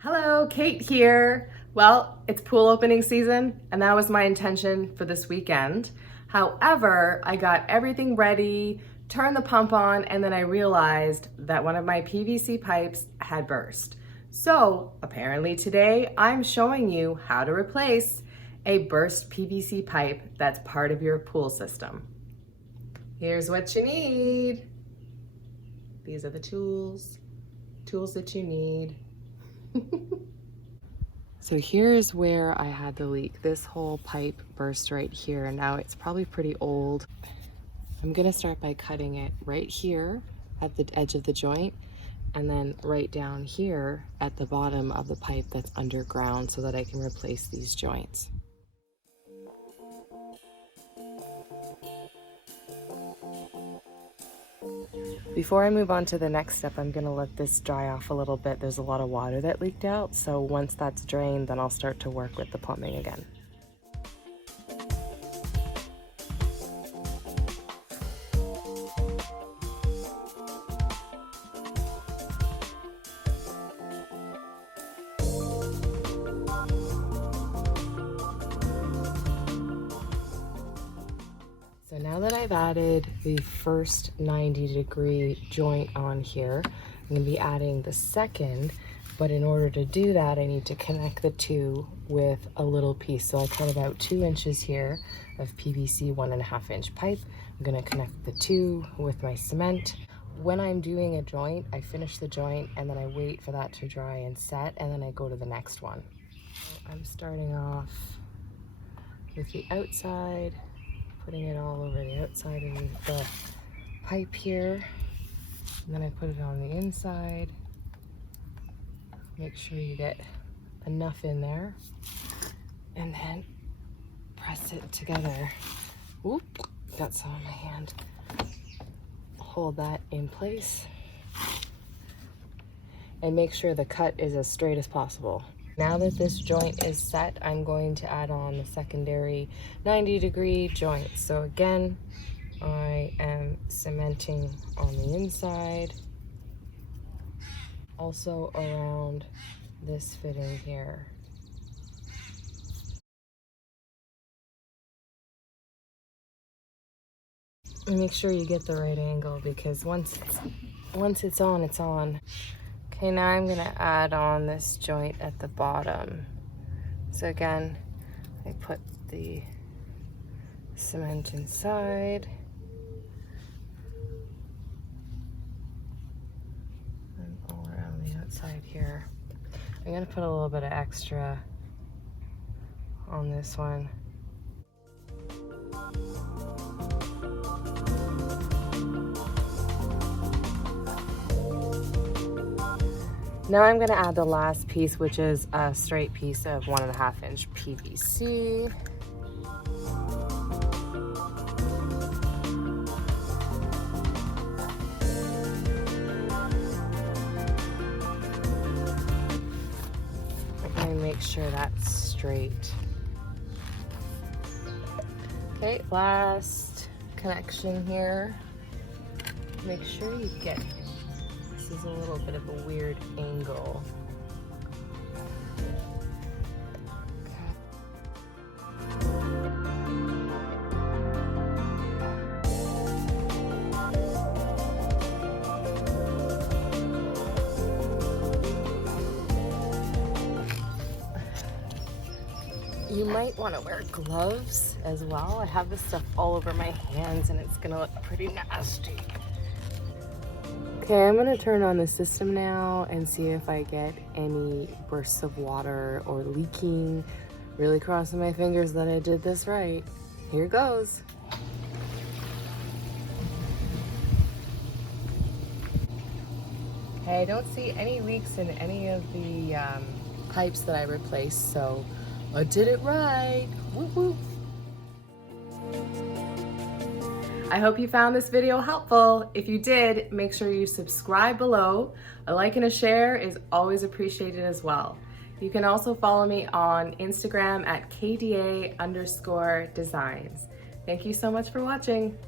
Hello, Kate here. Well, it's pool opening season, and that was my intention for this weekend. However, I got everything ready, turned the pump on, and then I realized that one of my PVC pipes had burst. So apparently today I'm showing you how to replace a burst PVC pipe that's part of your pool system. Here's what you need. These are the tools that you need. So here's where I had the leak. This whole pipe burst right here, and now it's probably pretty old. I'm gonna start by cutting it right here at the edge of the joint, and then right down here at the bottom of the pipe that's underground so that I can replace these joints. Before I move on to the next step, I'm gonna let this dry off a little bit. There's a lot of water that leaked out, so once that's drained, then I'll start to work with the plumbing again. So now that I've added the first 90-degree joint on here, I'm going to be adding the second, but in order to do that, I need to connect the two with a little piece. So I cut about 2 inches here of PVC 1.5 inch pipe. I'm going to connect the two with my cement. When I'm doing a joint, I finish the joint and then I wait for that to dry and set, and then I go to the next one. I'm starting off with the outside, putting it all over the outside of the pipe here, and then I put it on the inside. Make sure you get enough in there, and then press it together. Oop, got some on my hand. Hold that in place, and make sure the cut is as straight as possible. Now that this joint is set, I'm going to add on the secondary 90-degree joint. So again, I am cementing on the inside, also around this fitting here. And make sure you get the right angle, because once it's on, it's on. Okay, now I'm gonna add on this joint at the bottom. So again, I put the cement inside. And all around the outside here. I'm gonna put a little bit of extra on this one. Now I'm going to add the last piece, which is a straight piece of 1.5 inch PVC. I'm going to make sure that's straight. Okay, last connection here. Make sure you get, this is a little bit of a weird angle. You might want to wear gloves as well. I have this stuff all over my hands and it's gonna look pretty nasty. Okay, I'm gonna turn on the system now and see if I get any bursts of water or leaking. Really crossing my fingers that I did this right. Here goes. Okay, I don't see any leaks in any of the pipes that I replaced, so I did it right. Whoop whoop. I hope you found this video helpful. If you did, make sure you subscribe below. A like and a share is always appreciated as well. You can also follow me on Instagram at KDA_Designs. Thank you so much for watching.